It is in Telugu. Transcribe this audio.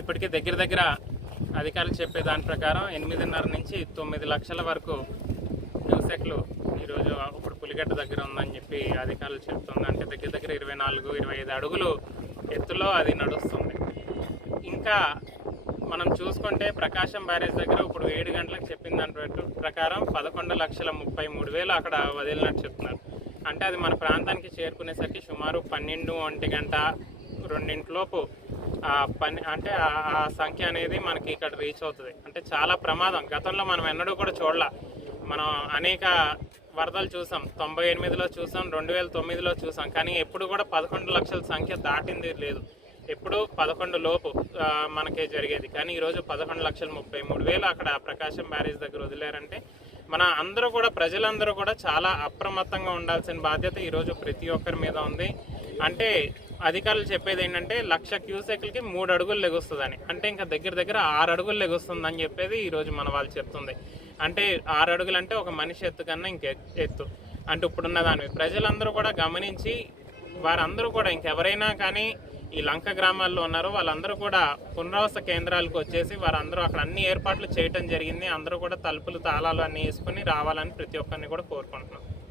ఇప్పటికే దగ్గర దగ్గర అధికారులు చెప్పే దాని ప్రకారం ఎనిమిదిన్నర నుంచి తొమ్మిది లక్షల వరకు వ్యవసాయకులు ఈరోజు ఇప్పుడు పులిగడ్డ దగ్గర ఉందని చెప్పి అధికారులు చెప్తుంది అంటే దగ్గర దగ్గర ఇరవై నాలుగు ఇరవై ఐదు అడుగులు ఎత్తులో అది నడుస్తుంది ఇంకా మనం చూసుకుంటే ప్రకాశం బ్యారేజ్ దగ్గర ఇప్పుడు ఏడు గంటలకు చెప్పిన దాని ప్రకారం పదకొండు లక్షల ముప్పై మూడు వేలు అక్కడ వదిలినట్టు చెప్తున్నారు అంటే అది మన ప్రాంతానికి చేరుకునేసరికి సుమారు పన్నెండు ఒంటి గంట రెండింటిలోపు పని అంటే ఆ సంఖ్య అనేది మనకి ఇక్కడ రీచ్ అవుతుంది అంటే చాలా ప్రమాదం గతంలో మనం ఎన్నడూ కూడా చూడాల మనం అనేక వరదలు చూసాం తొంభై ఎనిమిదిలో చూసాం రెండు వేల తొమ్మిదిలో చూసాం కానీ ఎప్పుడు కూడా పదకొండు లక్షల సంఖ్య దాటింది లేదు ఎప్పుడు పదకొండు లోపు మనకే జరిగేది కానీ ఈరోజు పదకొండు లక్షల ముప్పై మూడు వేలు అక్కడ ప్రకాశం బ్యారేజ్ దగ్గర వదిలేరంటే మన అందరూ కూడా ప్రజలందరూ కూడా చాలా అప్రమత్తంగా ఉండాల్సిన బాధ్యత ఈరోజు ప్రతి ఒక్కరి మీద ఉంది అంటే అధికారులు చెప్పేది ఏంటంటే లక్ష క్యూసెక్లకి మూడు అడుగులు లెగుస్తుందని అంటే ఇంకా దగ్గర దగ్గర ఆరు అడుగులు లెగుస్తుందని చెప్పేది ఈరోజు మన వాళ్ళు చెప్తుంది అంటే ఆరు అడుగులు అంటే ఒక మనిషి ఎత్తు కన్నా ఇంక ఎత్తు అంటే ఇప్పుడున్న దాని ప్రజలందరూ కూడా గమనించి వారందరూ కూడా ఇంకెవరైనా కానీ ఈ లంక గ్రామాల్లో ఉన్నారో వాళ్ళందరూ కూడా పునరావాస కేంద్రాలకు వచ్చేసి వారందరూ అక్కడ అన్ని ఏర్పాట్లు చేయటం జరిగింది అందరూ కూడా తలుపులు తాళాలు అన్నీ వేసుకుని రావాలని ప్రతి ఒక్కరిని కూడా కోరుకుంటున్నాం